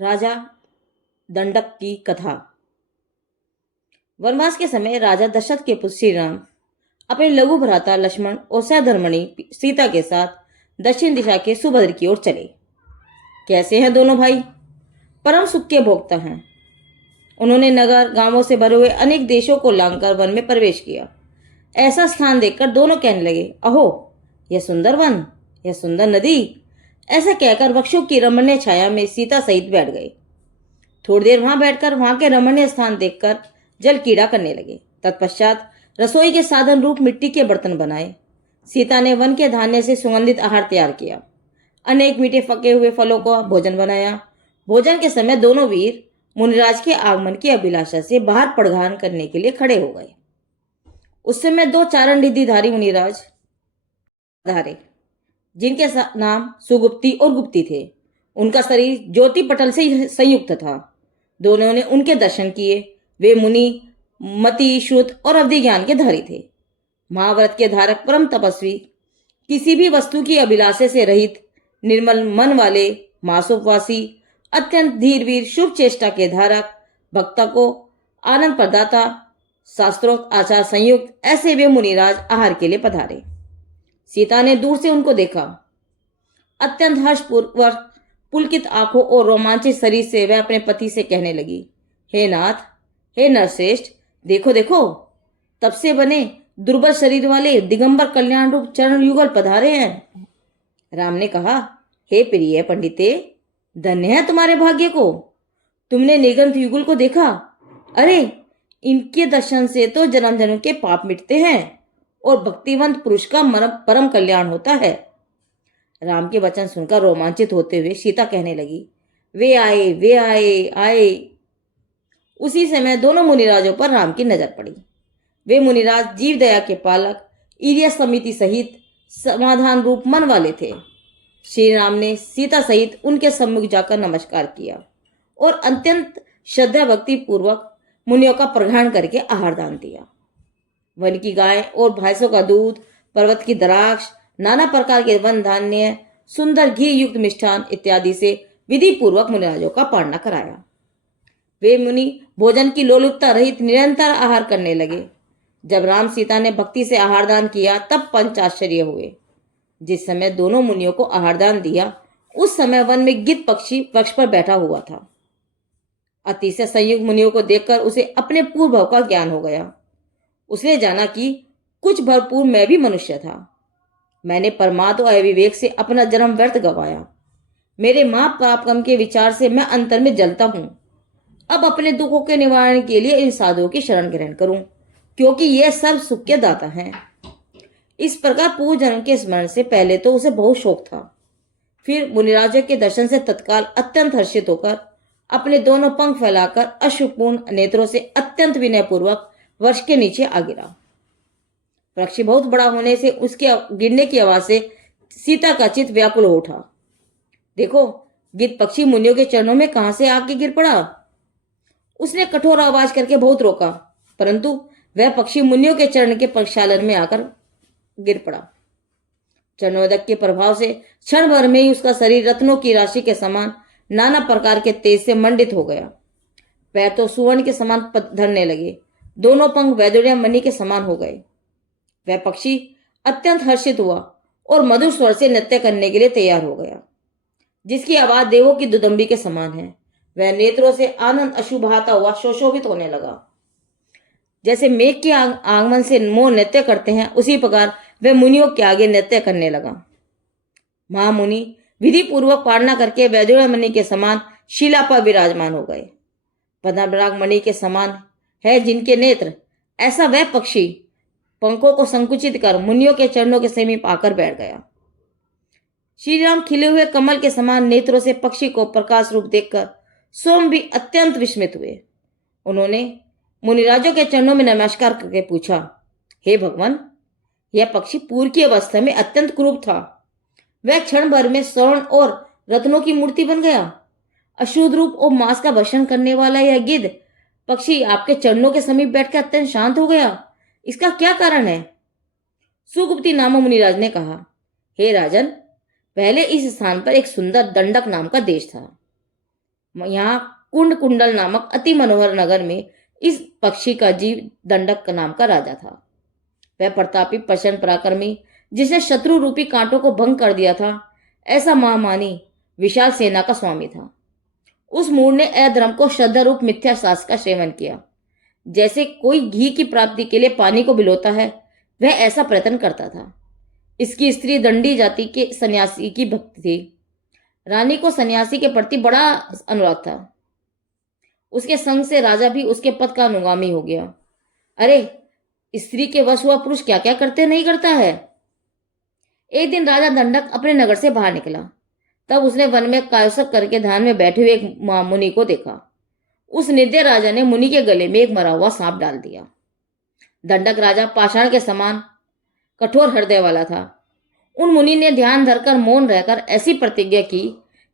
राजा दंडक की कथा। वनवास के समय राजा दशरथ के पुत्र श्री राम अपने लघु भ्राता लक्ष्मण और सहधर्मणी सीता के साथ दक्षिण दिशा के सुभद्र की ओर चले। कैसे हैं दोनों भाई? परम सुख के भोक्ता हैं। उन्होंने नगर गांवों से भरे हुए अनेक देशों को लांघकर वन में प्रवेश किया। ऐसा स्थान देखकर दोनों कहने लगे, अहो यह सुंदर वन, यह सुंदर नदी। ऐसा कहकर वृक्षों की रमणीय छाया में सीता सहित बैठ गए। थोड़ी देर वहां बैठकर वहां के रमणीय स्थान देखकर जल कीड़ा करने लगे। तत्पश्चात रसोई के साधन रूप मिट्टी के बर्तन बनाए। सीता ने वन के धान्य से सुगंधित आहार तैयार किया। अनेक मीठे पके हुए फलों का भोजन बनाया। भोजन के समय दोनों वीर मुनिराज के आगमन की अभिलाषा से बाहर पड़घान करने के लिए खड़े हो गए। उस समय दो चारण रिद्धिधारी मुनिराज धारे, जिनके नाम सुगुप्ती और गुप्ती थे। उनका शरीर ज्योति पटल से संयुक्त था। दोनों ने उनके दर्शन किए। वे मुनि मति, श्रुत और अवधि ज्ञान के धारी थे। महाव्रत के धारक, परम तपस्वी, किसी भी वस्तु की अभिलाषा से रहित, निर्मल मन वाले, मासोपवासी, अत्यंत धीरवीर, शुभ चेष्टा के धारक, भक्ता को आनंद प्रदाता, शास्त्रोक्त आचार संयुक्त, ऐसे वे मुनिराज आहार के लिए पधारे। सीता ने दूर से उनको देखा। अत्यंत हर्षपूर्वक पुलकित आंखों और रोमांचित शरीर से वह अपने पति से कहने लगी, हे नाथ, हे नरश्रेष्ठ, देखो देखो, तब से बने दुर्बल शरीर वाले दिगंबर कल्याण रूप चरण युगल पधारे हैं। राम ने कहा, हे प्रिय पंडिते, धन्य है तुम्हारे भाग्य को। तुमने निगंध युगल को देखा। अरे, इनके दर्शन से तो जन्म जन्म के पाप मिटते हैं और भक्तिवंत पुरुष का परम कल्याण होता है। राम के वचन सुनकर रोमांचित होते हुए सीता कहने लगी, वे आए, वे आए, आए। उसी समय दोनों मुनिराजों पर राम की नजर पड़ी। वे मुनिराज जीव दया के पालक, ईर्य समिति सहित समाधान रूप मन वाले थे। श्री राम ने सीता सहित उनके सम्मुख जाकर नमस्कार किया और अत्यंत श्रद्धा भक्ति पूर्वक मुनियों का प्रग्रहण करके आहार दान दिया। वन की गाय और भैंसों का दूध, पर्वत की द्राक्ष, नाना प्रकार के वन धान्य, सुंदर घी युक्त मिष्ठान इत्यादि से विधि पूर्वक मुनिराजों का पालना कराया। वे मुनि भोजन की लोलुपता रहित निरंतर आहार करने लगे। जब राम सीता ने भक्ति से आहार दान किया तब पंचाश्चर्य हुए। जिस समय दोनों मुनियों को आहार दान दिया उस समय वन में गिद्ध पक्षी वृक्ष पर बैठा हुआ था। अतिशय संयुक्त मुनियों को देखकर उसे अपने पूर्व भाव का ज्ञान हो गया। उसने जाना कि कुछ भरपूर मैं भी मनुष्य था। मैंने परमात्म और अविवेक से अपना जन्म व्यर्थ गंवाया। मेरे माप पाप कम के विचार से मैं अंतर में जलता हूं। अब अपने दुखों के निवारण के लिए इन साधुओं की शरण ग्रहण करूं, क्योंकि ये सब सुख के दाता हैं। इस प्रकार पूर्व जन्म के स्मरण से पहले तो उसे बहुत शौक था। फिर मुनिराजों के दर्शन से तत्काल अत्यंत हर्षित होकर अपने दोनों पंख फैलाकर अश्रुपूर्ण नेत्रों से अत्यंत विनयपूर्वक वृक्ष के नीचे आ गिरा। वृक्ष बहुत बड़ा होने से उसके गिरने की आवाज से सीता का चित्त व्याकुल हो उठा। देखो, गिद्ध पक्षी मुनियों के चरणों में कहां से आके गिर पड़ा। उसने कठोर आवाज करके बहुत रोका, परंतु वह पक्षी मुनियों के चरण के प्रक्षालन में आकर गिर पड़ा। चरणोदक के प्रभाव से क्षण भर में ही उसका शरीर रत्नों की राशि के समान नाना प्रकार के तेज से मंडित हो गया। पैर तो सुवर्ण के समान धरने लगे। दोनों पंख वैदुर्य मणि के समान हो गए। वह पक्षी अत्यंत हर्षित हुआ और मधुर स्वर से नृत्य करने के लिए तैयार हो गया, जिसकी आवाज देवों की दुदंबी के समान है। वह नेत्रों से आनंद अश्रु बहाता हुआ शोषोभित होने लगा। जैसे मेघ के आगमन से मोर नृत्य करते हैं, उसी प्रकार वह मुनियों के आगे नृत्य करने लगा। महामुनि विधि पूर्वक पालना करके वैदुर्य मणि के समान शिला पर विराजमान हो गए। पद्मराग मणि के समान है जिनके नेत्र, ऐसा वह पक्षी पंखों को संकुचित कर मुनियों के चरणों के समीप आकर बैठ गया। श्री राम खिले हुए कमल के समान नेत्रों से पक्षी को प्रकाश रूप देखकर स्वयं भी अत्यंत विस्मित हुए। उन्होंने मुनिराजों के चरणों में नमस्कार करके पूछा, हे भगवान, यह पक्षी पूर्व की अवस्था में अत्यंत क्रूप था। वह क्षण भर में स्वर्ण और रत्नों की मूर्ति बन गया। अशुद्ध रूप और मांस का भक्षण करने वाला यह गिद्ध पक्षी आपके चरणों के समीप बैठकर अत्यंत शांत हो गया। इसका क्या कारण है? सुगुप्ती नामक मुनिराज ने कहा, हे राजन, पहले इस स्थान पर एक सुंदर दंडक नाम का देश था। यहाँ कुंड कुंडल नामक अति मनोहर नगर में इस पक्षी का जीव दंडक नाम का राजा था। वह प्रतापी प्रचंड पराक्रमी, जिसने शत्रु रूपी कांटों को भंग कर दिया था, ऐसा महामानी विशाल सेना का स्वामी था। उस मूढ़ ने अधर्म को श्रद्धा रूप मिथ्या शास्त्र का सेवन किया। जैसे कोई घी की प्राप्ति के लिए पानी को बिलोता है, वह ऐसा प्रयत्न करता था। इसकी स्त्री दंडी जाति के सन्यासी की भक्त थी। रानी को सन्यासी के प्रति बड़ा अनुराग था। उसके संग से राजा भी उसके पद का अनुगामी हो गया। अरे, स्त्री के वश हुआ पुरुष क्या क्या करते नहीं करता है। एक दिन राजा दंडक अपने नगर से बाहर निकला। तब उसने वन में कायोसक करके ध्यान में बैठे हुए एक मुनि को देखा। उस निर्दय राजा ने मुनि के गले में एक मरा हुआ सांप डाल दिया। दंडक राजा पाषाण के समान कठोर हृदय वाला था। उन मुनि ने ध्यान धरकर मौन रहकर ऐसी प्रतिज्ञा की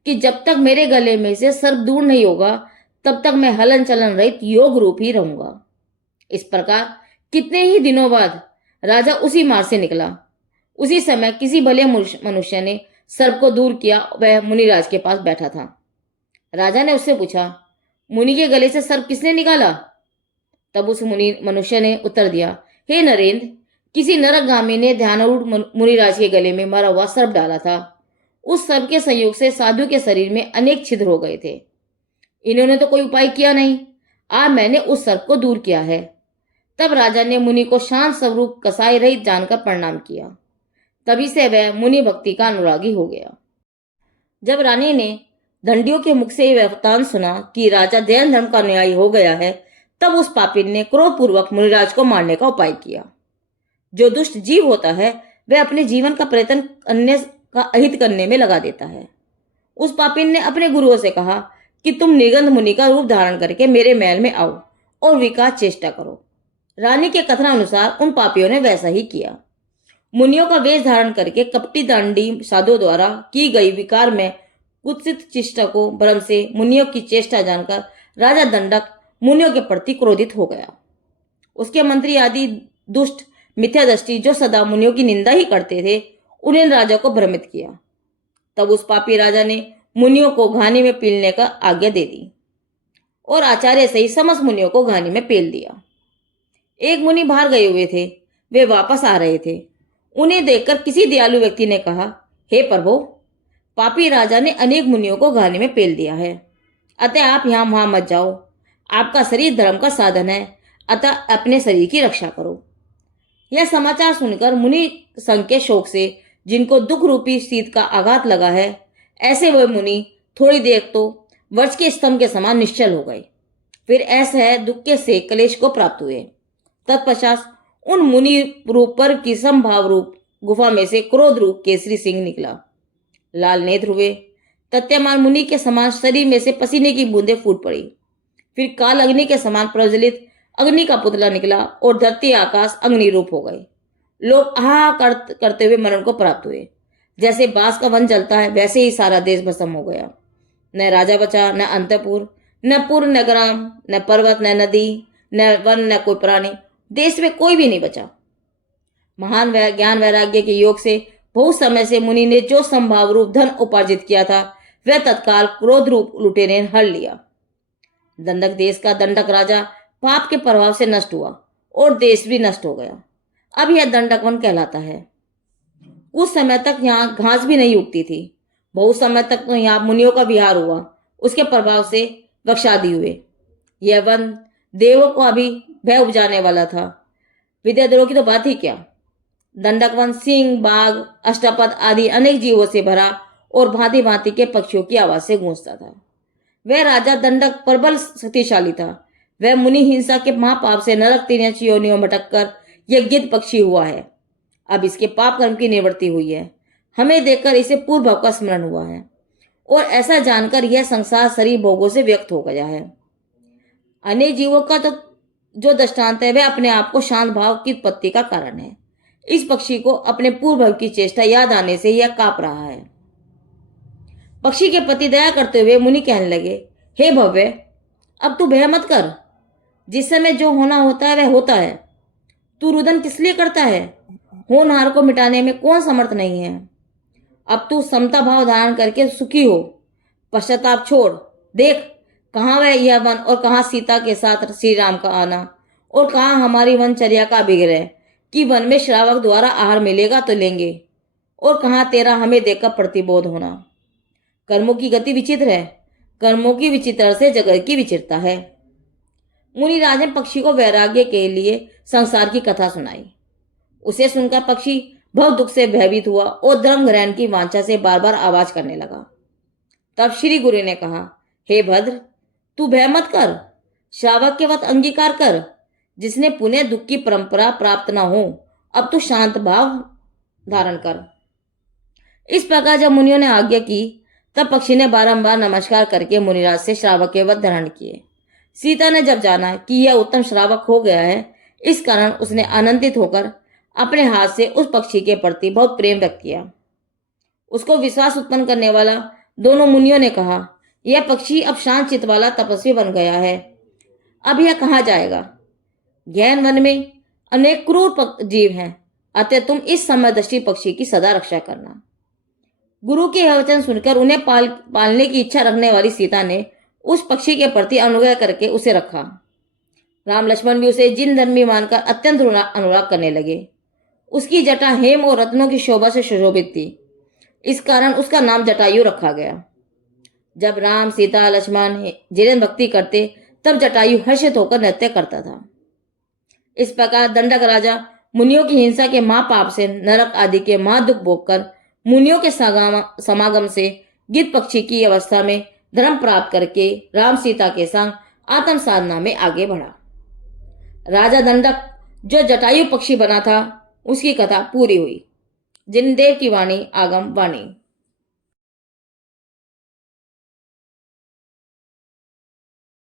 कि जब तक मेरे गले में से सर्प दूर नहीं होगा, तब तक मैं हलन चलन रहित योग रूप ही रहूंगा। इस प्रकार कितने ही दिनों बाद राजा उसी मार्ग से निकला। उसी समय किसी भले मनुष्य ने सर्प को दूर किया। वह मुनिराज के पास बैठा था। राजा ने उससे पूछा, मुनि के गले से सर्प किसने निकाला? तब उस मनुष्य ने उत्तर दिया, हे नरेंद्र, किसी नरकगामी ने ध्यानारूढ़ मुनिराज के गले में मरा हुआ सर्प डाला था। उस सर्प के संयोग से साधु के शरीर में अनेक छिद्र हो गए थे। इन्होंने तो कोई उपाय किया नहीं। आज मैंने उस सर्प को दूर किया है। तब राजा ने मुनि को शांत स्वरूप कसाई रहित जानकर प्रणाम किया। तभी से वह मुनि भक्ति का अनुरागी हो गया। जब रानी ने दंडियों के मुख से यह वृत्तांत सुना कि राजा जैन धर्म का अनुयायी हो गया है, तब उस पापिन ने क्रोधपूर्वक मुनिराज को मारने का उपाय किया। जो दुष्ट जीव होता है, वह अपने जीवन का प्रयत्न अन्य का अहित करने में लगा देता है। उस पापिन ने अपने गुरुओं से कहा कि तुम निगंध मुनि का रूप धारण करके मेरे महल में आओ और विकास चेष्टा करो। रानी के कथनानुसार उन पापियों ने वैसा ही किया। मुनियों का वेश धारण करके कपटी दांडी साधुओं द्वारा की गई विकार में कुत्सित चेष्टा को भ्रम से मुनियों की चेष्टा जानकर राजा दंडक मुनियों के प्रति क्रोधित हो गया। उसके मंत्री आदि दुष्ट मिथ्या दृष्टि जो सदा मुनियों की निंदा ही करते थे, उन्हें राजा को भ्रमित किया। तब उस पापी राजा ने मुनियों को घानी में पीलने का आज्ञा दे दी और आचार्य सहित समस्त मुनियों को घानी में पेल दिया। एक मुनि बाहर गए हुए थे। वे वापस आ रहे थे। उन्हें देखकर किसी दयालु व्यक्ति ने कहा, हे प्रभु, पापी राजा ने अनेक मुनियों को घानी में पेल दिया है, अतः आप यहां वहां मत जाओ। आपका शरीर धर्म का साधन है, अतः अपने शरीर की रक्षा करो। यह समाचार सुनकर मुनि संघ के शोक से, जिनको दुख रूपी शीत का आघात लगा है, ऐसे वह मुनि थोड़ी देर तो वज्र के स्तंभ के समान निश्चल हो गए। फिर ऐसे दुख के से क्लेश को प्राप्त हुए। तत्पश्चात उन मुनि रूप पर की संभाव रूप गुफा में से क्रोध रूप केसरी सिंह निकला। लाल नेत्र हुए तत्यमान मुनि के समान शरीर में से पसीने की बूंदें फूट पड़ी। फिर काल अग्नि के समान प्रज्वलित अग्नि का पुतला निकला और धरती आकाश अग्नि रूप हो गए। लोग आहा करते हुए मरण को प्राप्त हुए। जैसे बांस का वन जलता है, वैसे ही सारा देश भस्म हो गया। न राजा बचा, न अंतपुर, न पुर, न ग्राम, न पर्वत, न नदी, न वन, न कोई प्राणी। देश में कोई भी नहीं बचा। महान ज्ञान वैराग्य के योग से बहुत समय से मुनि ने जो संभाव रूप धन उपार्जित किया था, वह तत्काल क्रोध रूप लुटेरे ने हर लिया। दंडक देश का दंडक राजा पाप के प्रभाव से नष्ट हुआ और देश भी नष्ट हो गया। अब यह दंडक वन कहलाता है। उस समय तक यहाँ घास भी नहीं उगती थी। बहुत समय तक तो यहाँ मुनियों का विहार हुआ। उसके प्रभाव से वृक्षादि हुए। यह वन देवों को अभी भय उपजाने वाला था। विद्याधरों की तो बात ही क्या। दंडक वन सिंह, बाघ, अष्टपद आदि अनेक जीवों से भरा और भांति भांति के पक्षियों की आवाज से गूंजता था। वह राजा दंडक प्रबल शक्तिशाली था। वह मुनि हिंसा के महापाप से नरक 3 योनियों में भटक कर यह गिद्ध पक्षी हुआ है। अब इसके पाप कर्म की निवृत्ति हुई है। हमें देखकर इसे पूर्व भाव का स्मरण हुआ है और ऐसा जानकर यह संसार शरीर भोगों से व्यक्त हो गया है। अनेक जीवों का तो जो दृष्टांत है, वह अपने आप को शांत भाव की उत्पत्ति का कारण है। इस पक्षी को अपने पूर्व भाव की चेष्टा याद आने से यह कांप रहा है। पक्षी के प्रति दया करते हुए मुनि कहने लगे, हे भव्य, अब तू भय मत कर। जिस समय जो होना होता है वह होता है। तू रुदन किस लिए करता है? होनहार को मिटाने में कौन समर्थ नहीं है। अब तू समता भाव धारण करके सुखी हो। पश्चाताप छोड़, देख, कहाँ वह यह वन और कहाँ सीता के साथ श्री राम का आना, और कहाँ हमारी वनचर्या का विग्रह कि वन में श्रावक द्वारा आहार मिलेगा तो लेंगे, और कहाँ तेरा हमें देखकर प्रतिबोध होना। कर्मों की गति विचित्र है, कर्मों की विचित्र से जगत की विचित्रता है। मुनिराज ने पक्षी को वैराग्य के लिए संसार की कथा सुनाई। उसे सुनकर पक्षी बहुत दुख से भयभीत हुआ और धर्म ग्रहण की वांछा से बार बार आवाज करने लगा। तब श्री गुरु ने कहा, हे भद्र, तू भय मत कर, श्रावक के वत अंगीकार कर। जिसने पुण्य दुख की परंपरा प्राप्त न हो, अब तू शांत भाव धारण कर। इस प्रकार जब मुनियों ने आज्ञा की, तब पक्षी ने बारंबार नमस्कार करके मुनिराज से श्रावक के वत धारण किए। सीता ने जब जाना कि यह उत्तम श्रावक हो गया है, इस कारण उसने आनंदित होकर अपने हाथ से उस पक्षी के प्रति बहुत प्रेम व्यक्त किया। उसको विश्वास उत्पन्न करने वाला दोनों मुनियों ने कहा, यह पक्षी अब शांत चित्त वाला तपस्वी बन गया है, अब यह कहाँ जाएगा। गहन वन में अनेक क्रूर जीव हैं, अतः तुम इस समदृष्टि पक्षी की सदा रक्षा करना। गुरु के यह वचन सुनकर उन्हें पालने की इच्छा रखने वाली सीता ने उस पक्षी के प्रति अनुग्रह करके उसे रखा। राम लक्ष्मण भी उसे जिन धर्मी मानकर अत्यंत अनुराग करने लगे। उसकी जटा हेम और रत्नों की शोभा से सुशोभित थी, इस कारण उसका नाम जटायु रखा गया। जब राम, सीता, लक्ष्मण जिनेन्द्र भक्ति करते, तब जटायु हर्षित होकर नृत्य करता था। इस प्रकार दंडक राजा मुनियों की हिंसा के महापाप से, नरक आदि के महादुख भोगकर, मुनियों के समागम से गिद्ध पक्षी की अवस्था में धर्म प्राप्त करके राम सीता के संग आत्म साधना में आगे बढ़ा। राजा दंडक जो जटायु पक्षी बना था, उसकी कथा पूरी हुई। जिनदेव की वाणी आगम वाणी।